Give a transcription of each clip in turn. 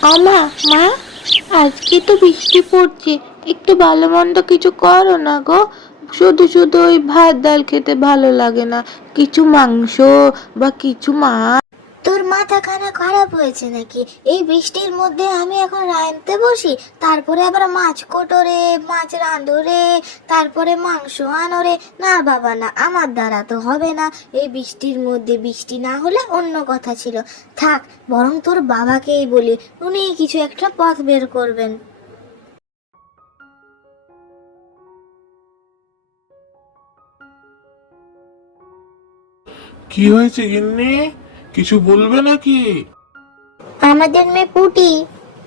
আমা, মা, আজকে তো বৃষ্টি পড়ছে, একটু ভালো মন্দ কিছু করো না গো। শুধু শুধু ওই ভাত ডাল খেতে ভালো লাগে না, কিছু মাংস বা কিছু মাছ। তোর মাথা খানা খারাপ হয়েছে নাকি? এই বৃষ্টির মধ্যে আমি এখন রাঁধতে বসি, তারপরে আবার মাছ কোটরে, মাছ রাঁধরে, তারপরে মাংস আনরে? না বাবা না, আমার দ্বারা তো হবে না। এই বৃষ্টির মধ্যে বৃষ্টি না হলে অন্য কথা ছিল, থাক বরং তোর বাবাকেই বলি, উনি কিছু একটা পথ বের করবেন। কি হয়েছে গিন্নি? কিছু বলবে নাকি? আমাদের মেয়ে পুটি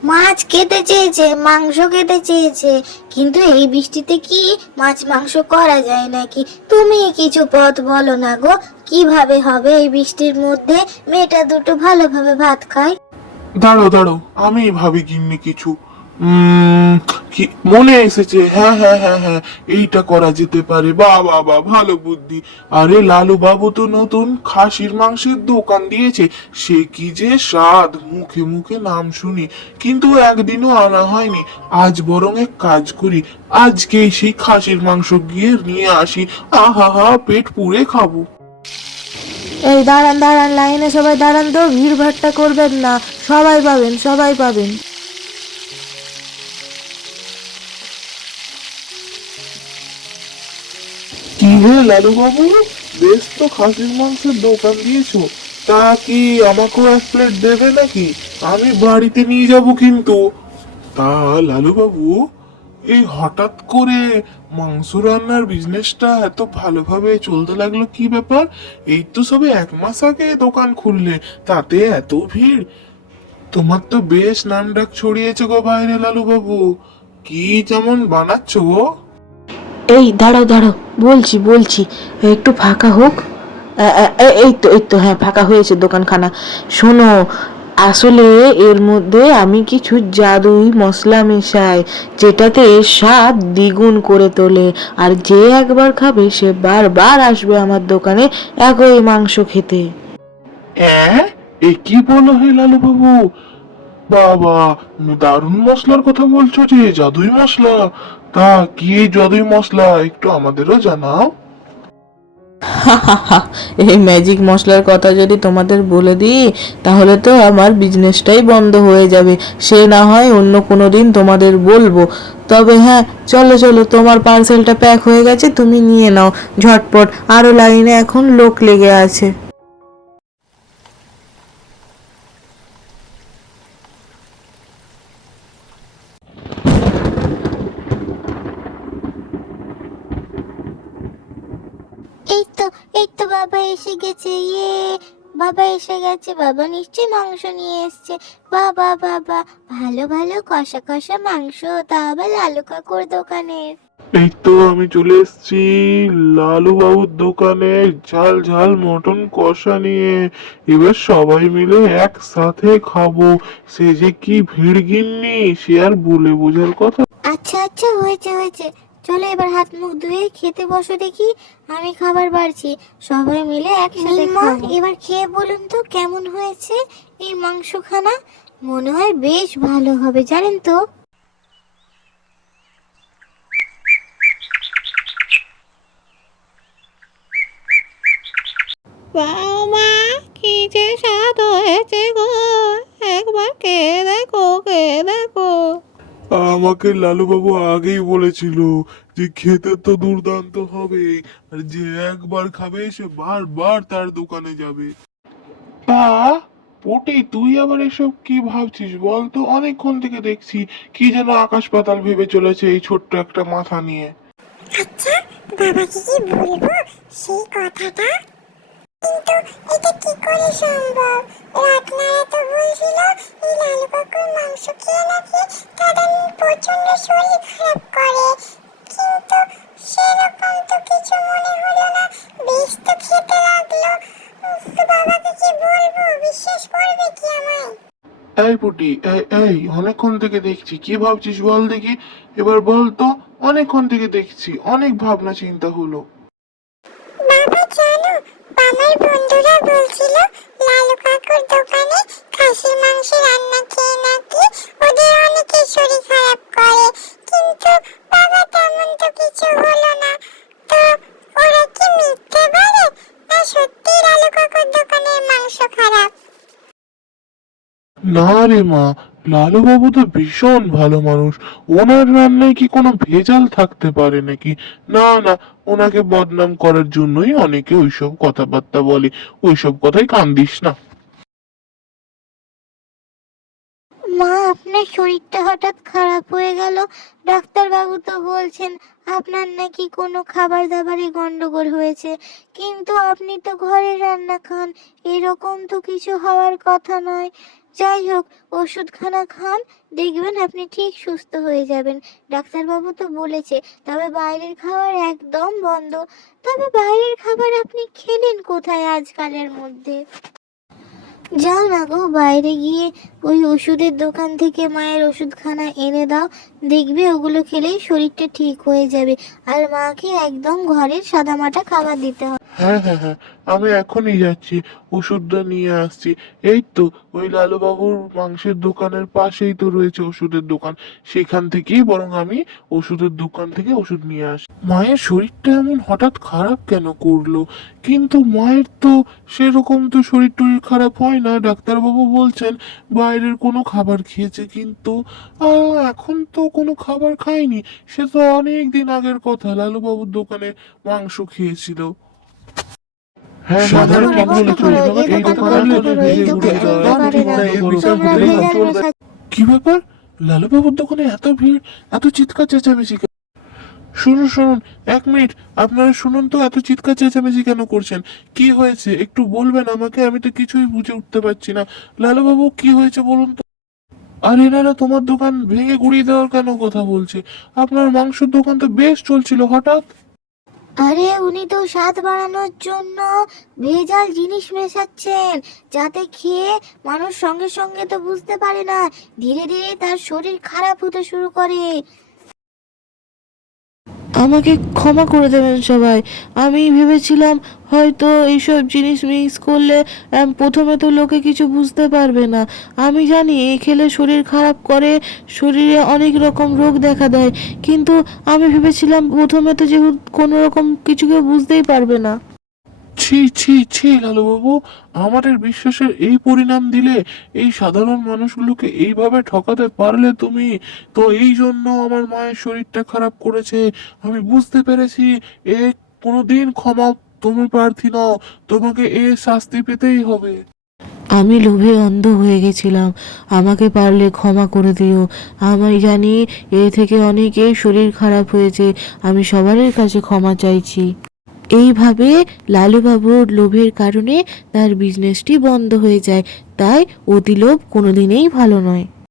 মাছ খেতে চেয়েছে, মাংস খেতে চেয়েছে, কিন্তু এই বৃষ্টিতে কি মাছ মাংস করা যায় নাকি? তুমি কিছু পথ বলো না গো, কিভাবে হবে এই বৃষ্টির মধ্যে মেয়েটা দুটো ভালোভাবে ভাত খায়? দাঁড়ো দাঁড়ো, আমি ভাবি গিন্নি কিছু। কি মনে এসেছে, হ্যাঁ হ্যাঁ হ্যাঁ হ্যাঁ, এইটা করা যেতে পারে। বাহ বাহ বাহ, ভালো বুদ্ধি। আরে লালু বাবু তো নতুন খাসির মাংসের দোকান দিয়েছে, সে কি যে স্বাদ, মুখে মুখে নাম শুনি, কিন্তু একদিনও আনা হয়নি। আজ বরং এক কাজ করি, আজকেই সেই খাসির মাংস গিয়ে নিয়ে আসি। আহা হা, পেট পুড়ে খাবো। এই দাঁড়ান দাঁড়ান, লাইনে সবাই দাঁড়ান তো, ভিড় ভাট্টা করবেন না, সবাই পাবেন, সবাই পাবেন। কি হে লালু বাবু, বেশ তো খাসির মাংসের দোকান দিয়েছো, তা কি আমাকেও এক প্লেট দেবে নাকি? আমি বাড়িতে নিয়ে যাব কিন্তু। তা লালু বাবু, এই হঠাৎ করে মাংস রান্নার বিজনেসটা এত ভালোভাবে চলতে লাগলো, কি ব্যাপার? এই তো সবে 1 মাস আগে দোকান খুললে, তাতে এত ভিড়? তোমার তো বেশ নাম ডাক ছড়িয়েছে গো বাইরে লালু বাবু, কি যেমন বানাচ্ছো গো? এই দাঁড়াও দাঁড়াও, বলছি বলছি, একটু ফাঁকা হোক। এই তো হ্যাঁ, ফাঁকা হয়েছে দোকানখানা। শোনো, আসলে এর মধ্যে আমি কিছু জাদুই মশলা মেশাই, যেটাতে স্বাদ দ্বিগুণ করে তোলে, আর যে একবার খাবে সে বারবার আসবে আমার দোকানে একই মাংস খেতে। হ্যাঁ, এ কি বলো হে লালু বাবু? বাবা, দারুণ মশলার কথা বলছো যে, জাদুই মশলা। তা কি এই জাদুই মশলা, একটু আমাদেরও জানাও। এই ম্যাজিক মশলার কথা যদি তোমাদের বলে দিই, তাহলে তো আমার বিজনেসটাই বন্ধ হয়ে যাবে। সে না হয় অন্য কোনো দিন তোমাদের বলবো। তবে হ্যাঁ, চলো চলো, তোমার পার্সেলটা প্যাক হয়ে গেছে, তুমি নিয়ে নাও ঝটপট, আরো লাইনে এখন লোক লেগে আছে। এই তো, এই তো বাবা এসে গেছে, ইয়ে বাবা এসে গেছে, বাবা নিশ্চয়ই মাংস নিয়ে এসছে। বাবা বাবা, ভালো ভালো কষা কষা মাংস, তা আবার লালু কাকুর দোকানের। এই তো আমি চলে এসেছি লালু বাবুর দোকানে, ঝাল ঝাল মটন কষা নিয়ে। এবার সবাই মিলে একসাথে খাবো। সে যে কি ভিড় গিন্নি, সে আর বলে বোঝার কথা। আচ্ছা আচ্ছা, হয়েছে হয়েছে, চলো এবার হাত মুখ ধুয়ে খেতে বসো দেখি, আমি খাবার বাড়ছি, সবাই মিলে একসাথে খাবো। এবার খেয়ে বলুন তো কেমন হয়েছে এই মাংসখানা? মনে হয় বেশ ভালো হবে জানেন তো। বাবা, কি যে স্বাদ হয়েছে গো, একবার খেয়ে দেখো, খেয়ে দেখো। আমাকে লালু বাবু আগেই বলেছিল যে খেতে তো দুর্দান্ত হবে, আর যে একবার খাবে সে বারবার তার দোকানে যাবে। তা পটি, তুই আবার এসব কি ভাবছিস বলতো? অনেকক্ষণ থেকে দেখছি কি যেন আকাশ পাতাল ভেবে চলেছে এই ছোট্ট একটা মাথা নিয়ে। আচ্ছা, বাবাকে কি বলবো সেই কথাটা? কিন্তু এটা কি করে সম্ভব? রাতনারা তো বলছিল এই লালু কাকুর মাংস খেয়ে নাকি তাদের প্রচন্ড শরীর খারাপ করে, কিন্তু সেরকম তো কিছু মনে হলো না, বেশ তো খেতে লাগলো। তো বাবাকে কি বলবো, বিশ্বাস করবে কি আমায়? এই পুটি, এই এই, অনেকক্ষণ থেকে দেখছি, কি ভাবছিস বল দেখি, এবার বল তো। অনেকক্ষণ থেকে দেখছি, অনেক ভাবনা চিন্তা হলো। বাবা জানো, আমার বন্ধুরা বলছিল লালু কাকুর দোকানে খাসির মাংস রান্না খেয়ে নাকি ওদের অনেকের শরীর খারাপ করে, কিন্তু বাবা তেমন তো কিছু হলো না। তো ওরা কি মিথ্যে বলে, না সত্যি লালু কাকুর দোকানের মাংস খারাপ? না রে মা, লালু বাবু তো ভীষণ ভালো মানুষ। ওনার রান্নায় কি কোনো ভেজাল থাকতে পারে নাকি? না না, ওনাকে বদনাম করার জন্যই অনেকে ওইসব কথাবার্তা বলে। ওইসব কথাই কান দিস না। মা, আপনার শরীরটা হঠাৎ খারাপ হয়ে গেল। ডাক্তারবাবু তো বলছেন আপনার নাকি কোনো খাবার দাবারে গন্ডগোল হয়েছে, কিন্তু আপনি তো ঘরের রান্না খান, এরকম তো কিছু হওয়ার কথা নয়। যাই হোক, ওষুধখানা খান, দেখবেন আপনি ঠিক সুস্থ হয়ে যাবেন। ডাক্তারবাবু তো বলেছে, তবে বাইরের খাবার একদম বন্ধ। তবে বাইরের খাবার আপনি খেলেন কোথায় আজকালের মধ্যে? যাও না গো, বাইরে গিয়ে ওই ওষুধের দোকান থেকে মায়ের ওষুধখানা এনে দাও, দেখবে ওগুলো খেলেই শরীরটা ঠিক হয়ে যাবে। আর মাকে একদম ঘরের সাদামাটা খাবার দিতে হবে। হ্যাঁ হ্যাঁ হ্যাঁ, আমি এখনই যাচ্ছি, ওষুধটা নিয়ে আসছি। এই তো ওই লালু বাবুর মাংসের দোকানের পাশেই তো রয়েছে ওষুধের দোকান, সেখান থেকেই বরং আমি ওষুধের দোকান থেকে ওষুধ নিয়ে আসি। মায়ের শরীরটা এমন হঠাৎ খারাপ কেন করলো? কিন্তু মায়ের তো সেরকম তো শরীর টরীর খারাপ হয় না, ডাক্তারবাবু বলছেন বাইরের কোনো খাবার খেয়েছে, কিন্তু এখন তো কোনো খাবার খায়নি। সে তো অনেক দিন আগের কথা, লালু বাবুর দোকানে মাংস খেয়েছিল। হ্যাঁ, সাধারণ ঠিক বলেছো। এই দোকানে কি ব্যাপার, লালুবাবুর দোকানে এত ভিড়, এত চিৎকার চেঁচামেচি কেন? শুনুন শুনুন, 1 মিনিট, আপনারা শুনুন তো, এত চিৎকার চেঁচামেচি কেন করছেন? কি হয়েছে একটু বলবেন আমাকে? আমি তো কিছুই বুঝে উঠতে পারছি না। লালুবাবু কি হয়েছে বলুন তো। আর এনারা তোমার দোকান ভেঙে গুড়িয়ে দেওয়ার কেন কথা বলছে? আপনার মাংসের দোকান তো বেশ চলছিল, হঠাৎ? আরে, উনি তো স্বাদ বাড়ানোর জন্য ভেজাল জিনিস মেশাচ্ছেন, যাতে খেয়ে মানুষ সঙ্গে সঙ্গে তো বুঝতে পারে না, ধীরে ধীরে তার শরীর খারাপ হতে শুরু করে। আমাকে ক্ষমা করে দেবেন সবাই। আমি ভেবেছিলাম হয়তো এইসব জিনিস মিক্স করলে প্রথমে তো লোকে কিছু বুঝতে পারবে না। আমি জানি এই খেলে শরীর খারাপ করে, শরীরে অনেক রকম রোগ দেখা দেয়, কিন্তু আমি ভেবেছিলাম প্রথমে তো যেহেতু কোনো রকম কিছু কেউ বুঝতেই পারবে না। ছি ছি ছি লালুবাবু, আমাদের বিশ্বাসের এই পরিণাম দিলে, এই সাধারণ মানুষগুলোকে এইভাবে ঠকাতে পারলে তুমি, তো এই জন্য আমার মায়ের শরীরটা খারাপ করেছে। আমি বুঝতে পেরেছি, এ কোনোদিন ক্ষমা তুমি প্রার্থী নও, তোমাকে এ শাস্তি পেতেই হবে। আমি লোভে অন্ধ হয়ে গেছিলাম, আমাকে পারলে ক্ষমা করে দিও। আমি জানি এ থেকে অনেকের শরীর খারাপ হয়েছে, আমি সবার কাছে ক্ষমা চাইছি। এইভাবে লালুবাবুর লোভের কারণে তার বিজনেসটি বন্ধ হয়ে যায়, তাই অতি লোভ কোনোদিনই ভালো নয়।